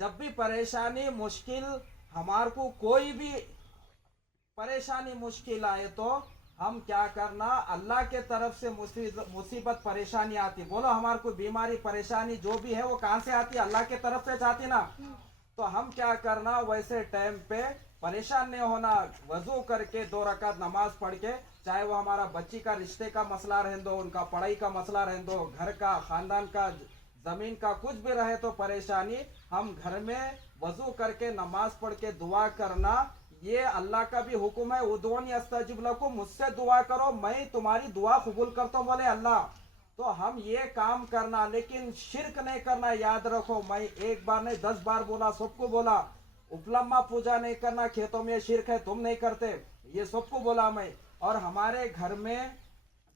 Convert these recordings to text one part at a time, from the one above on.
जब भी परेशानी मुश्किल हमारे को कोई भी परेशानी मुश्किल आए तो हम क्या करना, अल्लाह के तरफ से मुसीबत परेशानी आती, बोलो हमारे को बीमारी परेशानी जो भी है वो कहाँ से आती, अल्लाह के तरफ से आती ना। तो हम क्या करना, वैसे टाइम पे परेशान नहीं होना, वजू करके 2 रकात नमाज पढ़ के, चाहे वो हमारा बच्ची का रिश्ते का मसला रह दो, उनका पढ़ाई का मसला रह दो, घर का खानदान का जमीन का कुछ भी रहे तो परेशानी, हम घर में वजू करके नमाज पढ़ के दुआ करना। ये अल्लाह का भी हुक्म है, उदूनी अस्तजिब लकुम, मुझसे दुआ करो मैं तुम्हारी दुआ कबूल करता हूँ, बोले अल्लाह। तो हम ये काम करना, लेकिन शिरक नहीं करना, याद रखो मैं एक बार नहीं 10 बार बोला, सबको बोला। उपलम्मा पूजा नहीं करना, खेतों में शिरक है तुम नहीं करते, ये सबको बोला मैं। और हमारे घर में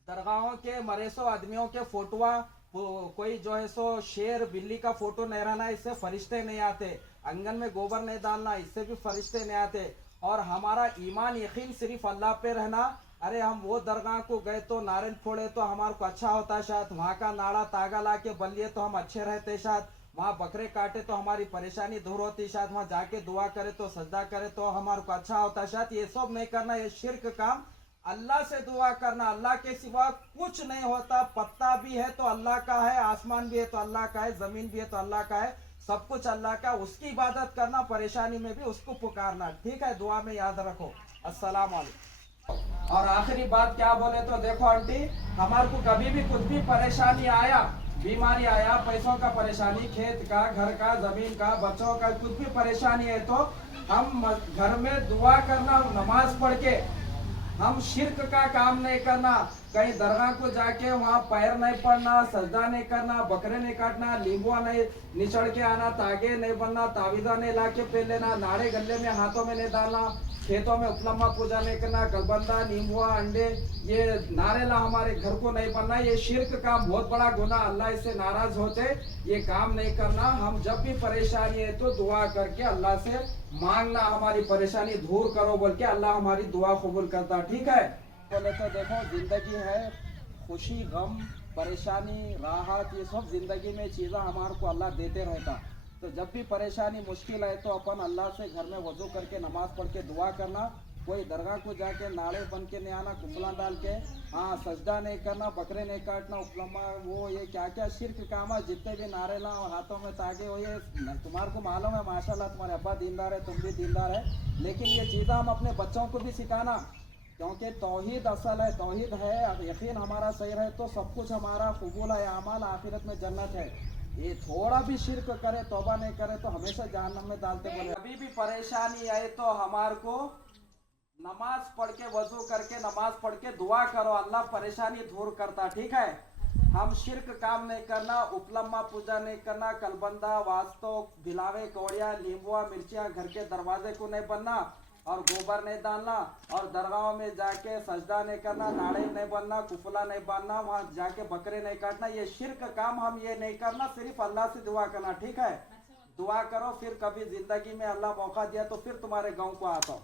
दरगाहों के मरे सो आदमियों के फोटोआ, कोई जो है सो शेर बिल्ली का फोटो नहीं रहना, इससे फरिश्ते नहीं आते। आंगन में गोबर नहीं डालना, इससे भी फरिश्ते नहीं आते। और हमारा ईमान यकीन सिर्फ अल्लाह पे रहना। अरे हम वो दरगाह को गए तो नारियल फोड़े तो हमारे को अच्छा होता, शायद वहाँ का नाड़ा तागा ला के बन लिए तो हम अच्छे रहते, शायद वहाँ बकरे काटे तो हमारी परेशानी दूर होती, शायद वहाँ जाके दुआ करे तो सजदा करे तो हमारे को अच्छा होता, शायद ये सब नहीं करना, ये शिरक काम। अल्लाह से दुआ करना, अल्लाह के सिवा कुछ नहीं होता। पत्ता भी है तो अल्लाह का है, आसमान भी है तो अल्लाह का है, जमीन भी है तो अल्लाह का है, सब कुछ अल्लाह का। उसकी इबादत करना, परेशानी में भी उसको पुकारना, ठीक है। दुआ में याद रखो। अस्सलाम वालेकुम। और आखिरी बात क्या बोले तो देखो आंटी, हमारे को कभी भी कुछ भी परेशानी आया, बीमारी आया, पैसों का परेशानी, खेत का, घर का, जमीन का, बच्चों का कुछ भी परेशानी है तो हम घर में दुआ करना, नमाज पढ़ के। हम शिरक का काम नहीं करना, कहीं दरगाह को जाके वहाँ पैर नहीं पड़ना, सजदा नहीं करना, बकरे नहीं काटना, लींबुआ नहीं निचड़ के आना, तागे नहीं बनना, तावीजा नहीं ला के पहन लेना, नाड़े गले में हाथों में नहीं डालना, खेतों में उपलम्मा पूजा नहीं करना, गलबंदा, नींबुआ, अंडे, ये नारेला हमारे घर को नहीं बनना। ये शिरक का बहुत बड़ा गुनाह, अल्लाह इससे नाराज होते, ये काम नहीं करना। हम जब भी परेशानी है तो दुआ करके अल्लाह से मांगना, हमारी परेशानी दूर करो बोल के, अल्लाह हमारी दुआ कबूल करता, ठीक है। बोले तो देखो जिंदगी है, खुशी गम परेशानी राहत ये सब जिंदगी में चीज़ें हमारे को अल्लाह देते रहता। तो जब भी परेशानी मुश्किल है तो अपन अल्लाह से घर में वजू करके नमाज पढ़ के दुआ करना। कोई दरगाह को जाके नाड़े बन के नहीं आना, कुफला डाल के, हाँ सजदा नहीं करना, बकरे नहीं काटना, उपलम्मा वो ये क्या क्या शिरक काम है, जितने भी नारेला और हाथों में तागे हो, ये तुम्हारे को मालूम है माशाल्लाह, तुम्हारे अब्बा दीनदार है, तुम भी दीनदार है, लेकिन ये चीज़ें हम अपने बच्चों को भी सिखाना, क्योंकि तौहीद असल है, तौहीद है, यकीन हमारा सही रहे तो सब कुछ हमारा कबूल है, अमाल आखिरत में जन्नत है। ये थोड़ा भी शिरक करे, तौबा नहीं करे तो हमेशा जहन्नम में डालते। बोले अभी भी परेशानी आए तो हमारे को नमाज पढ़ के, वजू करके नमाज पढ़ के दुआ करो, अल्लाह परेशानी दूर करता, ठीक है। हम शिरक काम नहीं करना, उपलम्मा पूजा नहीं करना, कलबंदा वास्तव भिलावे कौड़िया नींबुआ मिर्चियाँ घर के दरवाजे को नहीं बनना, और गोबर नहीं डालना, और दरगाहों में जाके सजदा नहीं करना, नाड़े नहीं बनना, कुफला नहीं बांधना, वहाँ जाके बकरे नहीं काटना, ये शिरक काम हम ये नहीं करना, सिर्फ अल्लाह से दुआ करना, ठीक है। दुआ करो, फिर कभी जिंदगी में अल्लाह मौका दिया तो फिर तुम्हारे गाँव को आता हूँ।